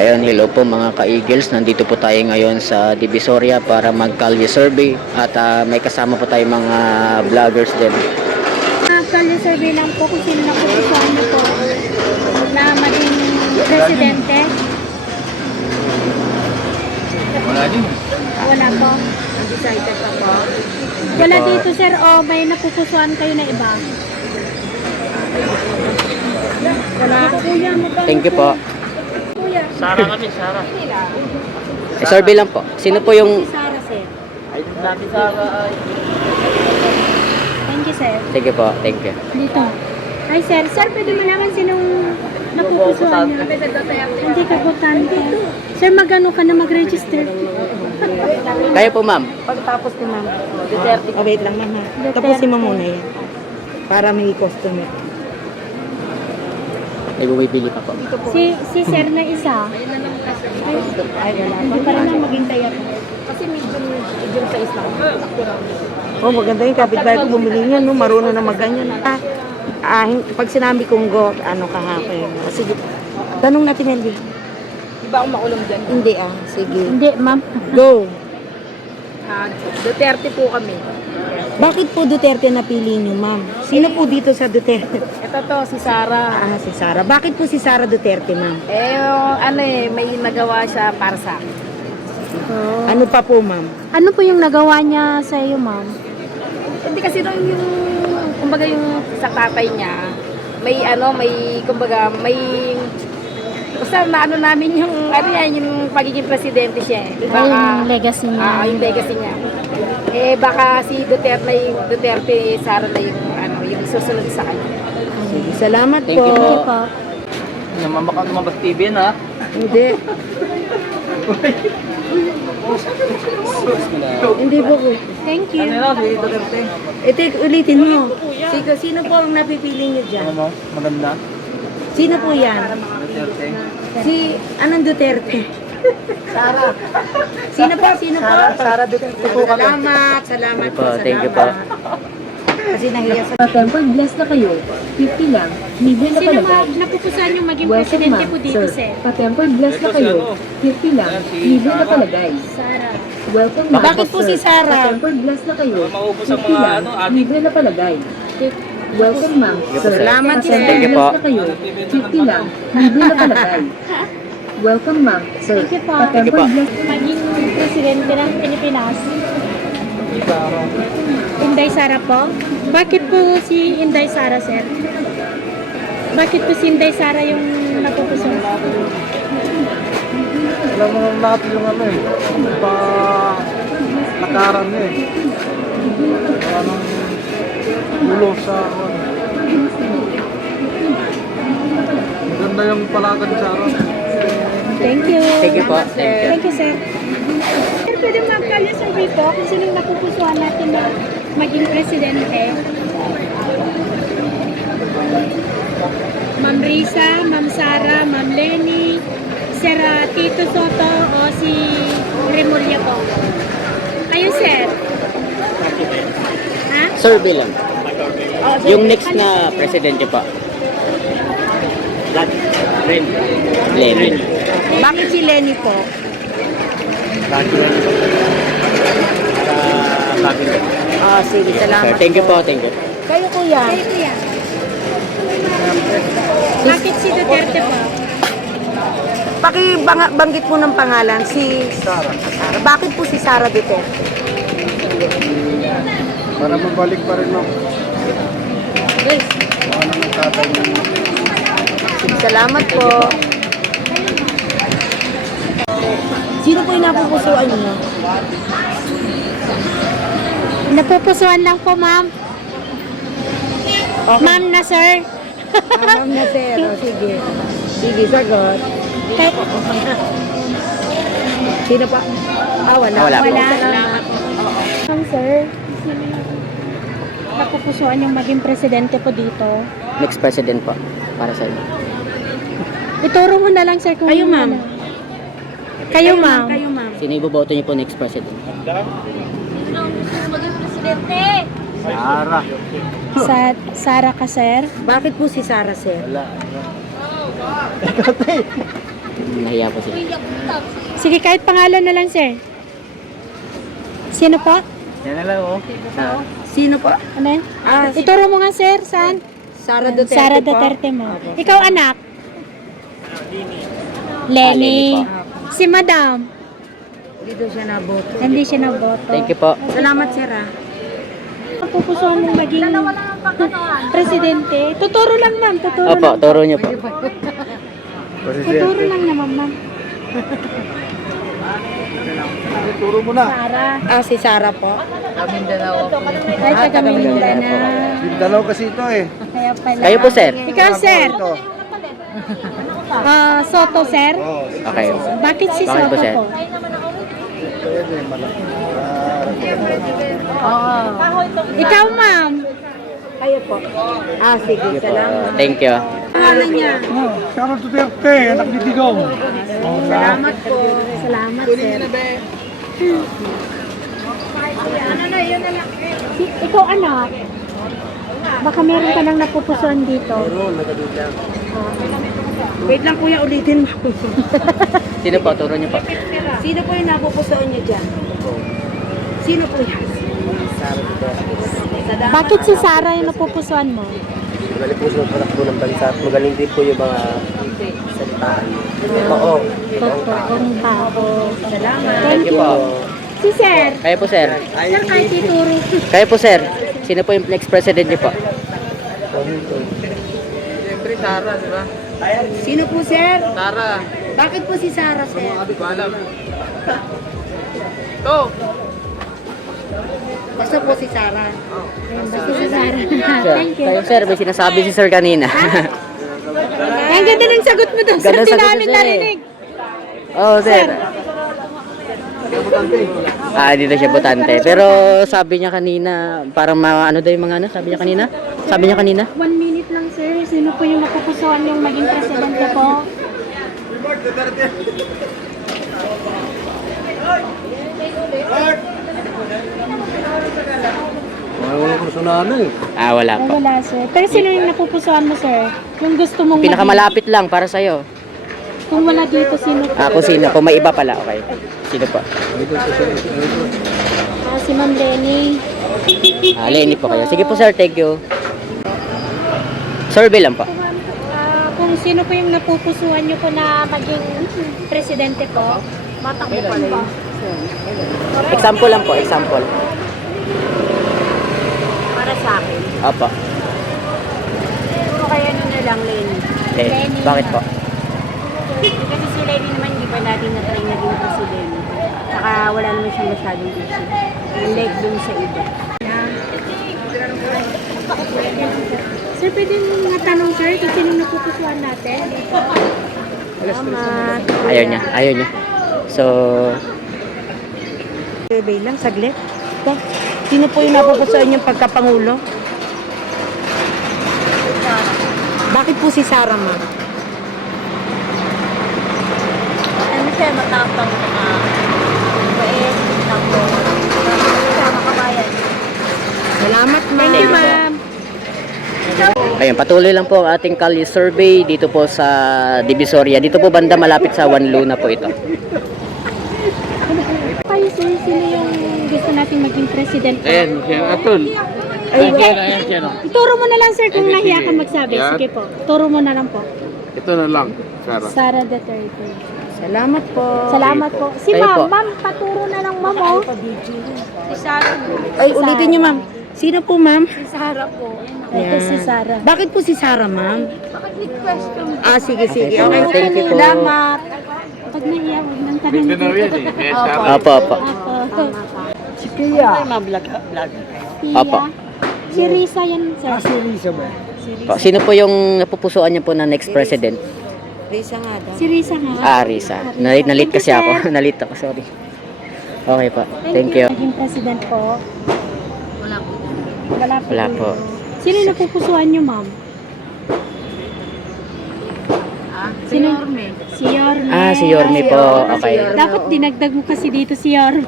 Ayun, hello po mga ka-Eagles. Nandito po tayo ngayon sa Divisoria para mag-kalye survey at may kasama po tayo mga vloggers din. Kalye survey lang po kung sino napupusuan niyo po na maging presidente. Wala din. Wala po. Undecided pa po. Wala dito sir o may napupusuan kayo na iba? Wala. Thank you po. Sara kami, Sara. Survey lang po. Sino po yung... Si Sarah sir. Ay, dati Sara ay. Thank you sir. Sige po, thank you. Dito. Hi sir. Sir, pwede malaman sinong napupusuan niyo? Hindi ka botante. Sir, magano ka na mag-register? Kayo po ma'am. Pagtapos ni ma'am. Oh, wait lang ma'am ha. Tapusin mo muna yan. Para may customer. May bumibili pa po. Si sir na isa. Ay, wala pa. Hindi pa rin lang maghintay ako. Kasi medium size lang. Oh, maganda yung kapitbahay ko bumili niya, no? Marunong na magganyan. Pag sinabi kong go, ano kahapon. Sige. Tanong natin, Melly. Di ba akong makulong dyan? Hindi sige. Hindi, ma'am. Go. Duterte po kami. Bakit po Duterte napili niyo, ma'am? Sino po dito sa Duterte? Ito to, si Sara. Si Sara. Bakit po si Sara Duterte, ma'am? May nagawa siya para sa akin. Ano pa po, ma'am? Ano po yung nagawa niya sa iyo, ma'am? Hindi kasi nung kumbaga yung sa tatay niya, basta naano namin yung pagiging presidente siya. Yung legacy niya. Yung legacy niya. Baka si Duterte, Sara na yung susunod sa kanya. Sige, salamat Thank po. you po. Thank you po. Lumabas TV yan ha. Hindi. Hindi po po. Thank you. Ano na, si Duterte. Ito, ulitin mo. Sino po ang napipili niyo dyan? Ano mo? Maganda. Sino po yan? Duterte. Anong Duterte? Sara. Sino po? Sara Duterte po kami. Salamat Sige po, thank you po. Kasi nahiya sa... Temple, bless na kayo. 50 lang. Libre na Sino palagay. napupusuan yung maging Welcome, presidente ma'am. po dito, Sir, sir? pa-temple, bless na kayo. 50 lang. Libre na palagay. Sarah. Welcome, ma'am. Bakit po si Sarah? Pa-temple, bless na kayo. Maubos ang 50 mga lang. Libre na palagay. Welcome, ma'am. Sir. Salamat, Pa-temple, sir. Thank you po. bless na kayo. 50 lang. Libre na palagay. Welcome, ma'am. Sir, Thank you po. pa-temple, Thank you po. bless. Maging presidente ng Pilipinas. Inday Sara po? Bakit po si Inday Sara, sir? Bakit po si Inday Sara yung napupusuan? Alam mo naman lahat yung nakaran niya eh. Anong gulo sa maganda yung palagan sa araw. Thank you. Thank you po. Thank you. Thank you, sir. Sir, pwede mag-kalye survey po kung sinong napupusuan natin na maging presidente. Ma'am Risa, Ma'am Sara, Ma'am Lenny, Sir Tito Soto o si Remulla po. Kayo, sir? Ha? Survey lang. Yung next na presidente pa. Lenny. Bakit si Lenny po? Sige, Sir, salamat thank you po, thank you. Kayo, kuya. Kayo, kuya. Bakit si Duterte po? Pakibanggit po ng pangalan, si Sara. Bakit po si Sara Duterte? Para mabalik pa rin ako. Ano ng tatay niya. Salamat po. Sino po yung napupusuan niyo? Napupusuan lang po, ma'am. Ma'am na, sir. Ma'am na sir. Sige. Sige, sagot. Sino pa? Wala. Wala po. Wala. Ma'am, sir. Napupusuan yung maging presidente po dito. Next president po. Para sa inyo. Ituro mo na lang, sir, kung Kayo, ma'am. Kayo, ma'am. Kayo, ma'am. Sino iboboto niyo po next president? Sara. Sara ka, sir. Bakit po si Sara, sir? Wala. Nahiya po siya. Sige, kahit pangalan na lang, sir. Sino po? Yan na lang, oh. Sino po? Ano yan? Ah, si Ituro mo nga, sir. Saan? Sara Duterte Sara po. Duterte mo. Ikaw, anak? Lenny Lenny. Si madam? Dito siya naboto. Hindi siya naboto. Thank you po. Salamat, sir, ah. Pupusuan mong maging presidente. Tuturo lang, ma'am. Tuturo Opo, lang. turo niyo po. Tuturo lang naman, ma'am. Turo mo na. Sara. Ah, si Sara po. Ay, taga Mindanao. Dalaw kasi ito eh. Kaya pala. Kayo po, sir. Ikaw, sir. Ito. Soto, sir. Oh, Okay. Bakit si Bakit po, Soto sir? po? pwede. Malaki. Ikaw, ma'am. Kayo po. Ah, sige, salamat. Thank you. Pangalan niya. Sara Duterte, anak ni Digong. Salamat po. Salamat, sir. Ikaw, anak. Baka meron ka nang napupusuan dito. Wait lang, kuya, ulitin mo. Sino po? Turo niyo po. Sino po yung napupusuan niyo dyan? Sino po yan? Bakit si Sara yung napupusuan mo? Magaling po sa patakbo ng bansa at magaling din po yung mga salitaan. Oo. Totoong tao. Salamat. Thank you. po. Si Sir. Kayo po, sir. Sir, kahit ituro. Kayo po, sir. Sino po yung next president niyo po? Siyempre, Sara, di ba? Sino po, sir? Sara. Bakit po si Sara, sir? Hindi ko alam. Ito. Basta po si Sara. Basta si Sara. Sir, Thank you. kayo, sir. May sinasabi si sir kanina. Ang ganda ng sagot mo doon. Ganda Sa sagot namin ni sir eh. narinig. Oh, sir. Ah, dito siya botante. Pero sabi niya kanina, parang ano daw yung mga ano, sabi niya kanina? Sabi niya kanina? 1 minute lang, sir. Sino po yung napupusuan yung maging presidente po? Wala ko sa eh. Ah, wala Ay, po. wala, sir. Pero sino yung napupusuan mo, sir? Yung gusto mong Pinakamalapit lang para sa'yo. maging- Kung wala dito, sino po? Ah, kung sino. Kung may iba pala, okay. Sino po? Si Ma'am Lenny. Ah, Lenny po kayo. Sige po, sir. Thank you. Survey lang po. Kung sino po yung napupusuan nyo po na maging presidente po, matakbo po ba? Example lang po. Example. Para sa akin. Opo. Puro kaya na lang, Lenny. Lenny. Bakit po? Kasi si Lenny naman, hindi pa natin na-try naging presidente. Saka wala naman siyang masyadong issue. Unlike dun sa iba. Sir, pwede mo mga tanong, sir, kung sino napupusuan natin? Salamat. Ayaw niya. Ayaw niya. So, Survey lang, saglit. Ito. Sino po yung napupusuan yung pagkapangulo? Bakit po si Sara, ma'am? Ano siya, matapang na bait, tapos makabayan. Salamat, ma'am. Thank you, ma'am. ayun, patuloy lang po ang ating Kalye survey dito po sa Divisoria. Dito po banda malapit sa One Luna po ito. Kayo, sir, sino yung gusto nating maging president po? Siya Aton. Ituro mo na lang, sir, kung nahiya ka magsabi. Yan. Sige po. Turo mo na lang po. Ito na lang, Sara. Sara Duterte. Salamat po. Salamat po. Si Kayo po. ma'am, ma'am, paturo na lang, ma'am, oh. Si Sarah po. Ay, ulitin niyo, ma'am. Sino po, ma'am? Si Sarah po. Ito si Sara. Bakit po si Sara, ma'am? Bakit may question? Ah, sige, sige. Okay, Okay, thank you po. Salamat. Pag nahiya, huwag nang tanong dito. Opo, opo. Opo. Si Kia. Opo. Si Risa yan, sir. Si Risa ba? Po, sino po yung napupusuan niyo po na next president? Risa nga daw. Si Risa nga. Ah, Risa. Nalit kasi ako. Nalit ako, sorry. Okay po. Thank you. Naging president po. Wala po. Wala po. Wala po. Sino yung napupusuan nyo, ma'am? Si Norme. Si Yorme. Ah, si Yorme po. Okay. Dapat dinagdag mo kasi dito si Yorme.